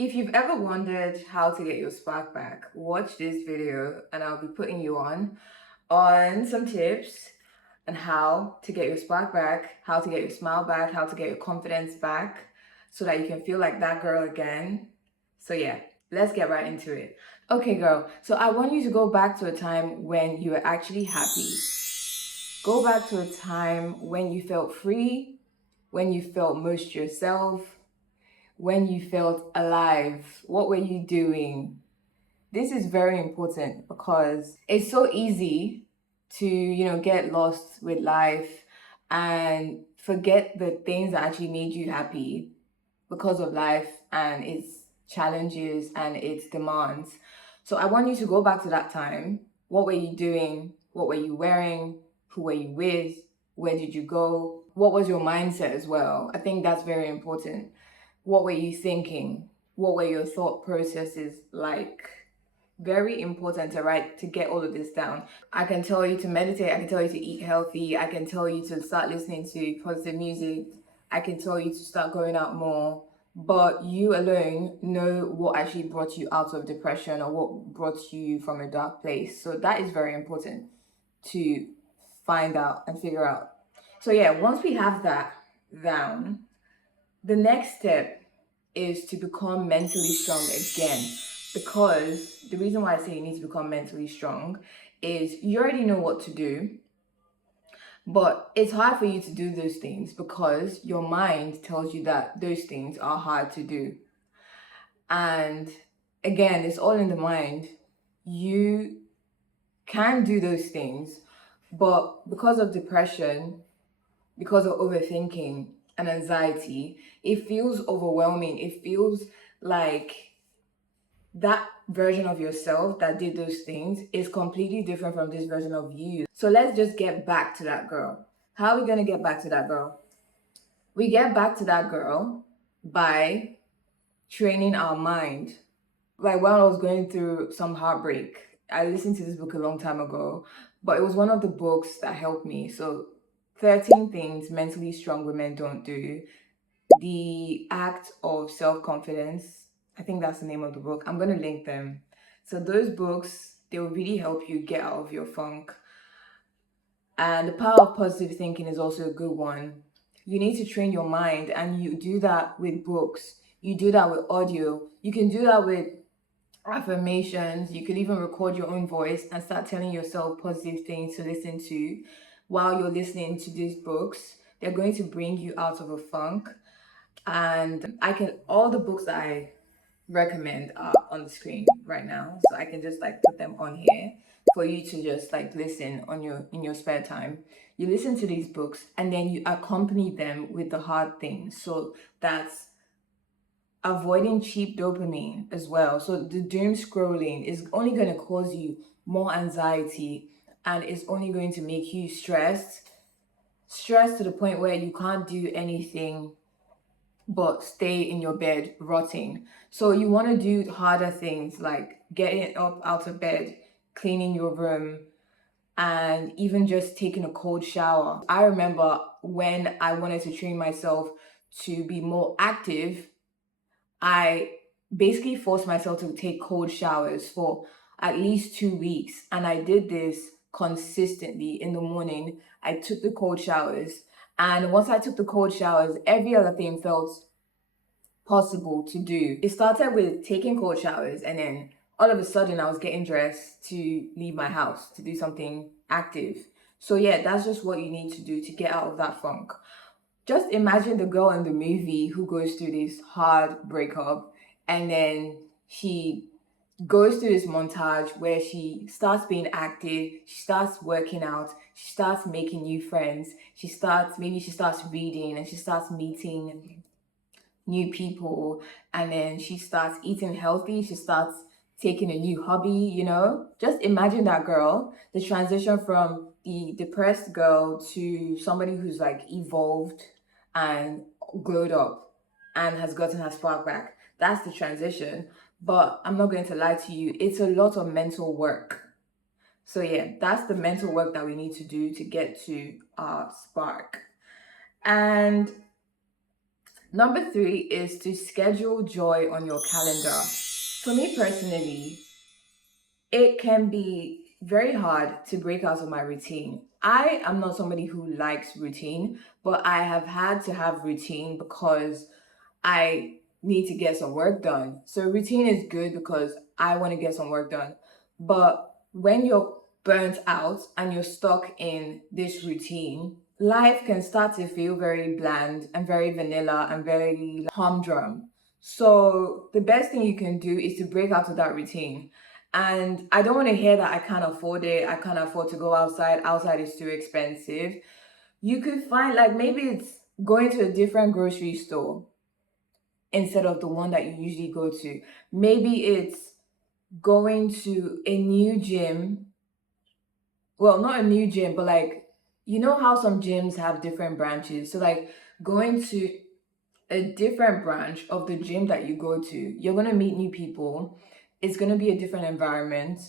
If you've ever wondered how to get your spark back, watch this video and I'll be putting you on some tips on how to get your spark back, how to get your smile back, how to get your confidence back so that you can feel like that girl again. So yeah, let's get right into it. Okay, girl. So I want you to go back to a time when you were actually happy. Go back to a time when you felt free, when you felt most yourself, when you felt alive. What were you doing? This is very important because it's so easy to, get lost with life and forget the things that actually made you happy because of life and its challenges and its demands. So I want you to go back to that time. What were you doing? What were you wearing? Who were you with? Where did you go? What was your mindset as well? I think that's very important. What were you thinking? What were your thought processes like? Very important to write, to get all of this down. I can tell you to meditate, I can tell you to eat healthy, I can tell you to start listening to positive music, I can tell you to start going out more, but you alone know what actually brought you out of depression or what brought you from a dark place. So that is very important to find out and figure out. So yeah, once we have that down, the next step is to become mentally strong again. Because the reason why I say you need to become mentally strong is you already know what to do, but it's hard for you to do those things because your mind tells you that those things are hard to do. And again, it's all in the mind. You can do those things, but because of depression, because of overthinking and anxiety, it feels overwhelming. It feels like that version of yourself that did those things is completely different from this version of you. So let's just get back to that girl. How are we going to get back to that girl? We get back to that girl by training our mind. Like when I was going through some heartbreak, I listened to this book a long time ago, but it was one of the books that helped me. So 13 things mentally strong women don't do. The Act of Self-Confidence. I think that's the name of the book. I'm going to link them. So those books, they will really help you get out of your funk. And The Power of Positive Thinking is also a good one. You need to train your mind, and you do that with books. You do that with audio. You can do that with affirmations. You could even record your own voice and start telling yourself positive things to listen to while you're listening to these books. They're going to bring you out of a funk. And all the books that I recommend are on the screen right now. So I can just like put them on here for you to just like listen on in your spare time. You listen to these books and then you accompany them with the hard things. So that's avoiding cheap dopamine as well. So the doom scrolling is only going to cause you more anxiety and it's only going to make you stressed to the point where you can't do anything but stay in your bed rotting. So you want to do harder things like getting up out of bed, cleaning your room, and even just taking a cold shower. I remember when I wanted to train myself to be more active, I basically forced myself to take cold showers for at least 2 weeks. And I did this consistently in the morning. I took the cold showers. And once I took the cold showers, every other thing felt possible to do. It started with taking cold showers, and then all of a sudden, I was getting dressed to leave my house to do something active. So, yeah, that's just what you need to do to get out of that funk. Just imagine the girl in the movie who goes through this hard breakup and then she goes through this montage where she starts being active, she starts working out, she starts making new friends, maybe she starts reading and she starts meeting new people, and then she starts eating healthy, she starts taking a new hobby. Just imagine that girl, the transition from the depressed girl to somebody who's like evolved and glowed up and has gotten her spark back. That's the transition. But I'm not going to lie to you, it's a lot of mental work. So yeah, that's the mental work that we need to do to get to our spark. And Number three is to schedule joy on your calendar. For me personally, it can be very hard to break out of my routine. I am not somebody who likes routine, but I have had to have routine because I need to get some work done. So routine is good because I want to get some work done. But when you're burnt out and you're stuck in this routine, life can start to feel very bland and very vanilla and very humdrum. So the best thing you can do is to break out of that routine. And I don't want to hear that I can't afford it. I can't afford to go outside. Outside is too expensive. You could find, like, maybe it's going to a different grocery store instead of the one that you usually go to. Maybe it's going to a new gym. Well, not a new gym, but like, you know how some gyms have different branches. So, like, going to a different branch of the gym that you go to, you're going to meet new people. It's going to be a different environment.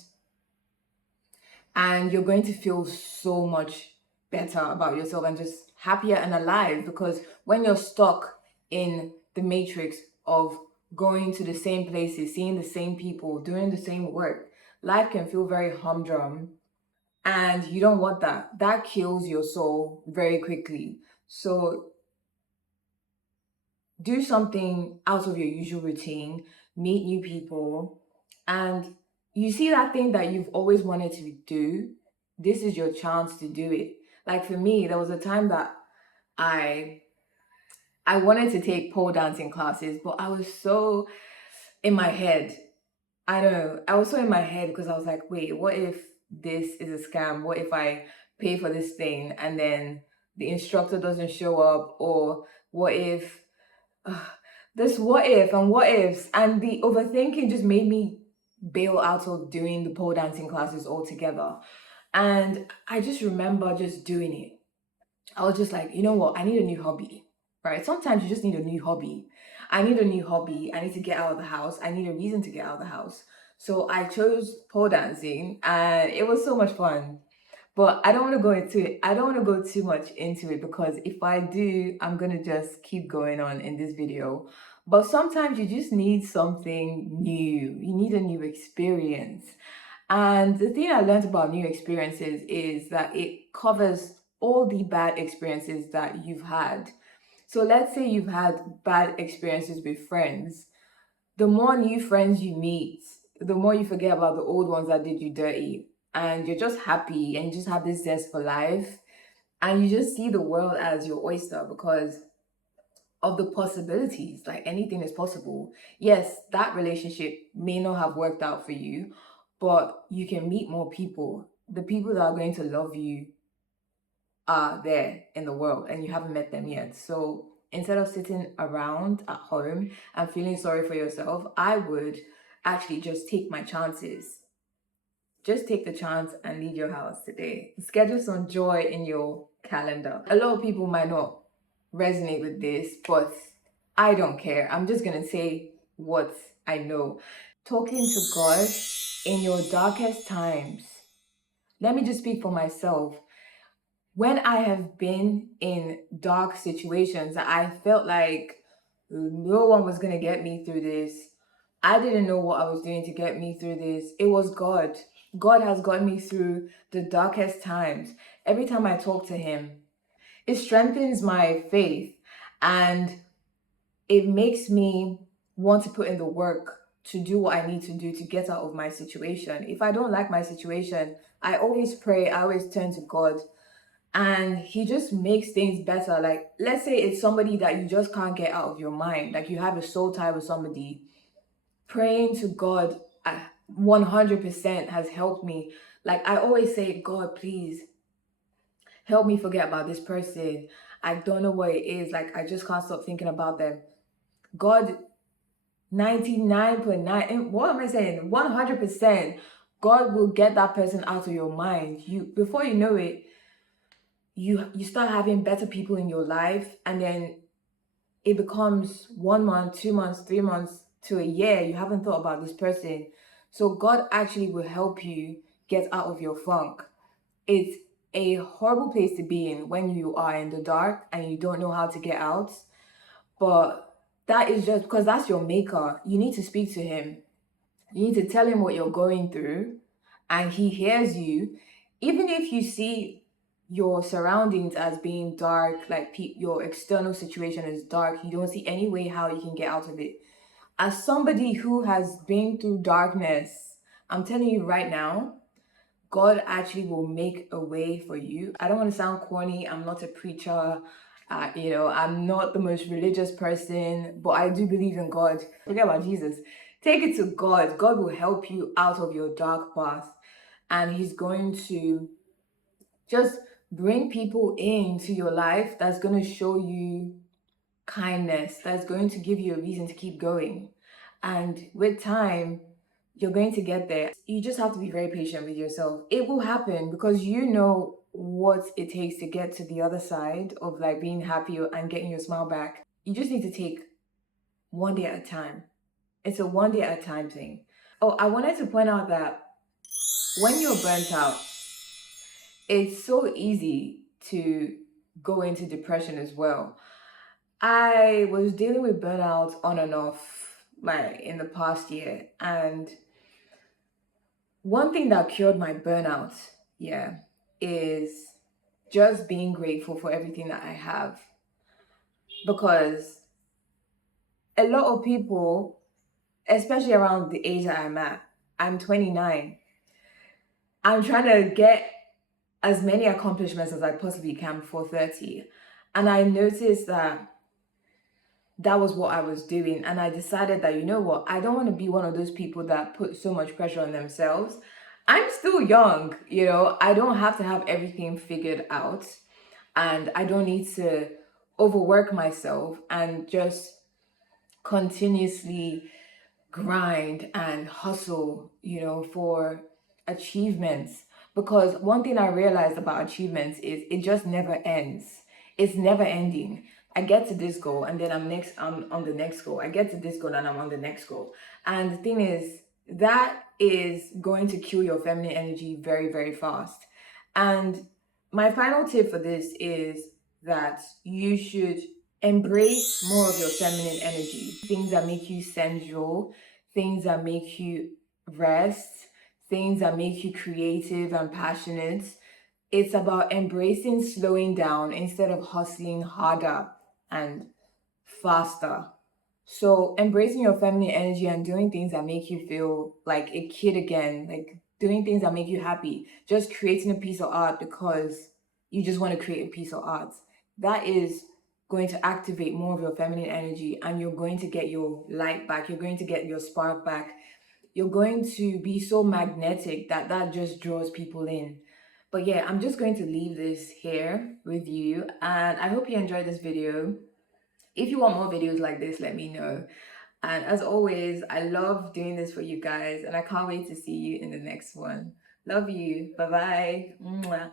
And you're going to feel so much better about yourself and just happier and alive, because when you're stuck in the matrix of going to the same places, seeing the same people, doing the same work, life can feel very humdrum, and you don't want that. That kills your soul very quickly. So do something out of your usual routine, meet new people, and you see that thing that you've always wanted to do, this is your chance to do it. Like for me, there was a time that I I wanted to take pole dancing classes, but I was so in my head. I don't know. I was so in my head because I was like, wait, what if this is a scam? What if I pay for this thing and then the instructor doesn't show up? Or what if ugh, this what if and what ifs, and the overthinking just made me bail out of doing the pole dancing classes altogether. And I just remember just doing it. I was just like, you know what? I need a new hobby, right? Sometimes you just need a new hobby. I need a new hobby. I need to get out of the house. I need a reason to get out of the house. So I chose pole dancing and it was so much fun. But I don't want to go into it. I don't want to go too much into it because if I do, I'm going to just keep going on in this video. But sometimes you just need something new. You need a new experience. And the thing I learned about new experiences is that it covers all the bad experiences that you've had. So let's say you've had bad experiences with friends. The more new friends you meet, the more you forget about the old ones that did you dirty. And you're just happy and you just have this zest for life. And you just see the world as your oyster because of the possibilities. Like anything is possible. Yes, that relationship may not have worked out for you, but you can meet more people. The people that are going to love you are there in the world and you haven't met them yet. So instead of sitting around at home and feeling sorry for yourself, I would actually just take my chances. Just take the chance and leave your house today. Schedule some joy in your calendar. A lot of people might not resonate with this, but I don't care. I'm just going to say what I know. Talking to God in your darkest times. Let me just speak for myself. When I have been in dark situations, I felt like no one was going to get me through this. I didn't know what I was doing to get me through this. It was God. God has gotten me through the darkest times. Every time I talk to Him, it strengthens my faith and it makes me want to put in the work to do what I need to do to get out of my situation. If I don't like my situation, I always pray, I always turn to God, and He just makes things better. Like, let's say it's somebody that you just can't get out of your mind, like you have a soul tie with somebody. Praying to God 100% has helped me. Like, I always say, God, please help me forget about this person. I don't know what it is. Like, I just can't stop thinking about them. God, 99.9, what am I saying? 100%. God will get that person out of your mind. You, before you know it, you start having better people in your life, and then it becomes 1 month, 2 months, 3 months to a year you haven't thought about this person. So God actually will help you get out of your funk. It's a horrible place to be in when you are in the dark and you don't know how to get out, But that is just because that's your maker. You need to speak to him. You need to tell him what you're going through, and he hears you. Even if you see your surroundings as being dark, like your external situation is dark, you don't see any way how you can get out of it. As somebody who has been through darkness, I'm telling you right now, God actually will make a way for you. I don't want to sound corny. I'm not a preacher. I'm not the most religious person, but I do believe in God. Forget about Jesus. Take it to God. God will help you out of your dark path. And He's going to just bring people into your life that's going to show you kindness, that's going to give you a reason to keep going. And with time, you're going to get there. You just have to be very patient with yourself. It will happen because you know what it takes to get to the other side of like being happy and getting your smile back. You just need to take one day at a time. It's a one day at a time thing. Oh, I wanted to point out that when you're burnt out, it's so easy to go into depression as well. I was dealing with burnout on and off in the past year, and one thing that cured my burnout, yeah, is just being grateful for everything that I have. Because a lot of people, especially around the age that I'm at, I'm 29. I'm trying to get as many accomplishments as I possibly can before 30. And I noticed that was what I was doing. And I decided that, you know what, I don't want to be one of those people that put so much pressure on themselves. I'm still young, I don't have to have everything figured out. And I don't need to overwork myself and just continuously grind and hustle, for achievements. Because one thing I realized about achievements is it just never ends. It's never ending. I get to this goal and then I'm on the next goal. I get to this goal and I'm on the next goal. And the thing is, that is going to kill your feminine energy very, very fast. And my final tip for this is that you should embrace more of your feminine energy. Things that make you sensual, things that make you rest, things that make you creative and passionate. It's about embracing slowing down instead of hustling harder and faster. So, embracing your feminine energy and doing things that make you feel like a kid again, like doing things that make you happy, just creating a piece of art because you just want to create a piece of art. That is going to activate more of your feminine energy and you're going to get your light back. You're going to get your spark back. You're going to be so magnetic that just draws people in. But yeah, I'm just going to leave this here with you. And I hope you enjoyed this video. If you want more videos like this, let me know. And as always, I love doing this for you guys. And I can't wait to see you in the next one. Love you. Bye-bye. Mwah.